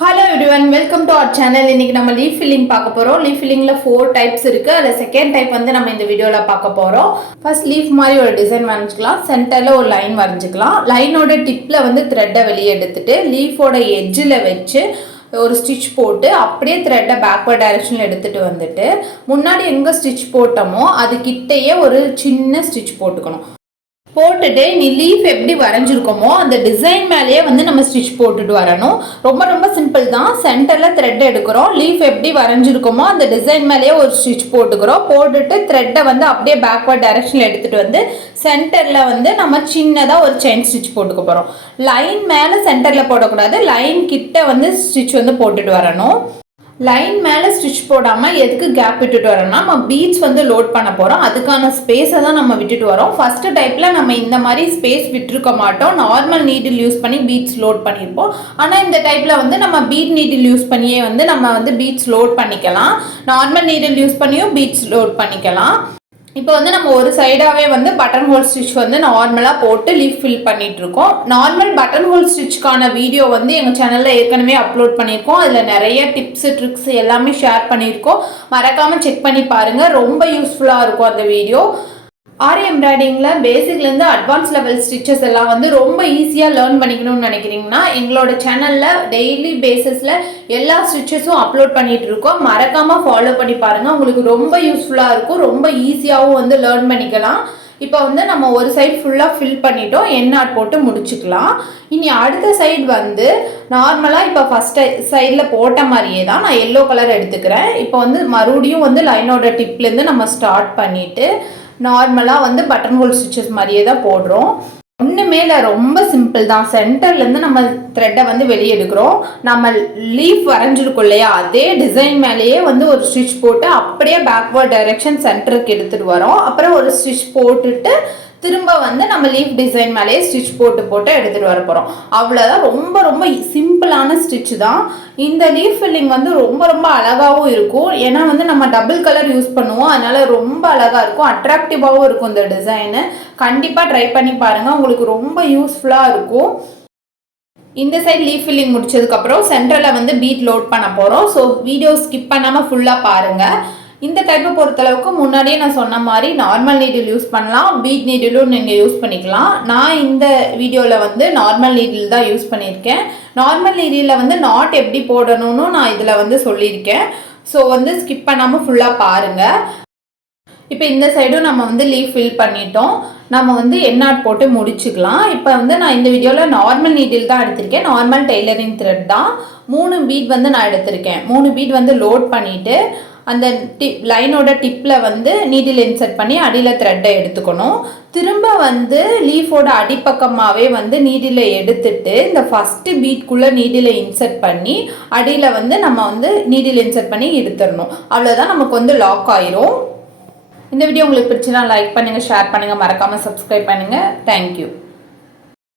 Hello everyone, welcome to our channel. இன்னைக்கு நம்ம leaf filling பார்க்க போறோம். லீஃப் ஃபில்லிங்ல 4 டைப்ஸ் இருக்கு. அதுல செகண்ட் டைப் வந்து நம்ம இந்த வீடியோல பார்க்க போறோம். ஃபர்ஸ்ட் லீஃப் மாதிரி ஒரு டிசைன் வரைஞ்சிக்கலாம். சென்டர்ல ஒரு லைன் வரைஞ்சிக்கலாம். லைனோட டிப்ல வந்து த்ரெட்டை வெளியே எடுத்துட்டு லீஃபோட எட்ஜில் வச்சு ஒரு ஸ்டிச் போட்டு அப்படியே த்ரெட்டை பேக்வர்ட் டைரக்ஷனில் எடுத்துட்டு வந்துட்டு முன்னாடி எங்கே ஸ்டிச் போட்டோமோ அது கிட்டேயே ஒரு சின்ன ஸ்டிச் போட்டுக்கணும். போட்டுட்டு நீ லீஃப் எப்படி வரைஞ்சிருக்கோமோ அந்த டிசைன் மேலேயே வந்து நம்ம ஸ்டிச் போட்டுட்டு வரணும். ரொம்ப ரொம்ப சிம்பிள் தான். சென்டரில் த்ரெட் எடுக்கிறோம், லீஃப் எப்படி வரைஞ்சிருக்கோமோ அந்த டிசைன் மேலேயே ஒரு ஸ்டிச் போட்டுக்கிறோம். போட்டுட்டு த்ரெட்டை வந்து அப்படியே பேக்வர்ட் டைரக்ஷனில் எடுத்துகிட்டு வந்து சென்டரில் வந்து நம்ம சின்னதாக ஒரு செயின் ஸ்டிச் போட்டுக்க போகிறோம். லைன் மேலே சென்டரில் போடக்கூடாது, லைன் கிட்ட வந்து ஸ்டிச் வந்து போட்டுட்டு வரணும். லைன் மேலே ஸ்டிச் போடாமல் எதுக்கு கேப் விட்டுட்டு வரோம்னா நம்ம பீட்ஸ் வந்து லோட் பண்ண போகிறோம். அதுக்கான ஸ்பேஸை தான் நம்ம விட்டுட்டு வரோம். ஃபஸ்ட்டு டைப்பில் நம்ம இந்த மாதிரி ஸ்பேஸ் விட்டுருக்க மாட்டோம், நார்மல் நீடில் யூஸ் பண்ணி பீட்ஸ் லோட் பண்ணியிருப்போம். ஆனால் இந்த டைப்பில் வந்து நம்ம பீட் நீடில் யூஸ் பண்ணியே வந்து நம்ம வந்து பீட்ஸ் லோட் பண்ணிக்கலாம். நார்மல் நீடில் யூஸ் பண்ணியும் பீட்ஸ் லோட் பண்ணிக்கலாம். இப்போ வந்து நம்ம ஒரு சைடாகவே வந்து பட்டன் ஹோல் ஸ்டிச் வந்து நார்மலாக போட்டு லீஃப் ஃபில் பண்ணிட்டு இருக்கோம். நார்மல் பட்டன் ஹோல் ஸ்டிச்சுக்கான வீடியோ வந்து எங்கள் சேனலில் ஏற்கனவே அப்லோட் பண்ணியிருக்கோம். அதில் நிறைய டிப்ஸு ட்ரிக்ஸ் எல்லாமே ஷேர் பண்ணியிருக்கோம். மறக்காமல் செக் பண்ணி பாருங்கள், ரொம்ப யூஸ்ஃபுல்லாக இருக்கும் அந்த வீடியோ. ஆரி எம்ப்ராய்டிங்கில் பேசிக்லேருந்து அட்வான்ஸ் லெவல் ஸ்டிச்சஸ் எல்லாம் வந்து ரொம்ப ஈஸியாக லேர்ன் பண்ணிக்கணும்னு நினைக்கிறீங்கன்னா எங்களோட சேனலில் டெய்லி பேசிஸில் எல்லா ஸ்டிச்சஸும் அப்லோட் பண்ணிகிட்டு இருக்கோம். மறக்காமல் ஃபாலோ பண்ணி பாருங்கள், உங்களுக்கு ரொம்ப யூஸ்ஃபுல்லாக இருக்கும். ரொம்ப ஈஸியாகவும் வந்து லேர்ன் பண்ணிக்கலாம். இப்போ வந்து நம்ம ஒரு சைடு ஃபுல்லாக ஃபில் பண்ணிட்டோம், என் நாட் போட்டு முடிச்சுக்கலாம். இனி அடுத்த சைடு வந்து நார்மலாக இப்போ ஃபஸ்ட் சைடில் போட்ட மாதிரியே தான் நான் எல்லோ கலர் எடுத்துக்கிறேன். இப்போ வந்து மறுபடியும் வந்து லைனோட டிப்லேருந்து நம்ம ஸ்டார்ட் பண்ணிவிட்டு நார்மலாக வந்து பட்டன் ஹோல் ஸ்டிச்சஸ் மாதிரியே தான் போடுறோம். ஒன்றுமே இல்லை, ரொம்ப சிம்பிள் தான். சென்டர்லேருந்து நம்ம த்ரெட்டை வந்து வெளியே எடுக்கிறோம். நம்ம லீஃப் வரைஞ்சிருக்கோம் இல்லையா, அதே டிசைன் மேலேயே வந்து ஒரு ஸ்டிச் போட்டு அப்படியே பேக்வர்ட் டைரெக்ஷன் சென்டருக்கு எடுத்துகிட்டு வரோம். அப்புறம் ஒரு ஸ்டிச் போட்டுட்டு திரும்ப வந்து நம்ம லீஃப் டிசைன் மேலேயே ஸ்டிச் போட்டு எடுத்துகிட்டு வர போகிறோம். அவ்வளோதான். ரொம்ப ரொம்ப சிம்பிளான ஸ்டிச் தான். இந்த லீஃப் ஃபில்லிங் வந்து ரொம்ப ரொம்ப அழகாகவும் இருக்கும். ஏன்னா வந்து நம்ம டபுள் கலர் யூஸ் பண்ணுவோம், அதனால் ரொம்ப அழகாக இருக்கும், அட்ராக்டிவாகவும் இருக்கும் இந்த டிசைனு. கண்டிப்பாக ட்ரை பண்ணி பாருங்கள், உங்களுக்கு ரொம்ப யூஸ்ஃபுல்லாக இருக்கும். இந்த சைட் லீஃப் ஃபில்லிங் முடிச்சதுக்கப்புறம் சென்டரில் வந்து பீட் லோட் பண்ண போகிறோம். ஸோ வீடியோ ஸ்கிப் பண்ணாமல் ஃபுல்லாக பாருங்கள். இந்த டைப்பை பொறுத்தளவுக்கு முன்னாடியே நான் சொன்ன மாதிரி நார்மல் நீடில் யூஸ் பண்ணலாம், பீட் நீடிலும் நீங்கள் யூஸ் பண்ணிக்கலாம். நான் இந்த வீடியோவில் வந்து நார்மல் நீடில் தான் யூஸ் பண்ணியிருக்கேன். நார்மல் நீடில் வந்து நாட் எப்படி போடணும்னு நான் இதில் வந்து சொல்லியிருக்கேன். ஸோ வந்து ஸ்கிப் பண்ணாமல் ஃபுல்லாக பாருங்கள். இப்போ இந்த சைடும் நம்ம வந்து லீஃப் ஃபில் பண்ணிட்டோம், நம்ம வந்து என் நாட் போட்டு முடிச்சுக்கலாம். இப்போ வந்து நான் இந்த வீடியோவில் நார்மல் நீடில் தான் எடுத்திருக்கேன், நார்மல் டெய்லரிங் த்ரெட் தான். 3 பீட் வந்து நான் எடுத்திருக்கேன். 3 பீட் வந்து லோட் பண்ணிவிட்டு அந்த லைனோட டிப்பில் வந்து நீடில் இன்சர்ட் பண்ணி அடியில் த்ரெட்டை எடுத்துக்கணும். திரும்ப வந்து லீஃபோட அடிப்பக்கமாகவே வந்து நீடில் எடுத்துட்டு இந்த ஃபஸ்ட்டு பீட்குள்ளே நீடில் இன்சர்ட் பண்ணி அடியில் வந்து நம்ம வந்து நீடில் இன்சர்ட் பண்ணி எடுத்துடணும். அவ்வளோதான், நமக்கு வந்து லாக் ஆயிரும். இந்த வீடியோ உங்களுக்கு பிடிச்சுன்னா லைக் பண்ணுங்கள், ஷேர் பண்ணுங்கள், மறக்காமல் சப்ஸ்கிரைப் பண்ணுங்கள். தேங்க்யூ.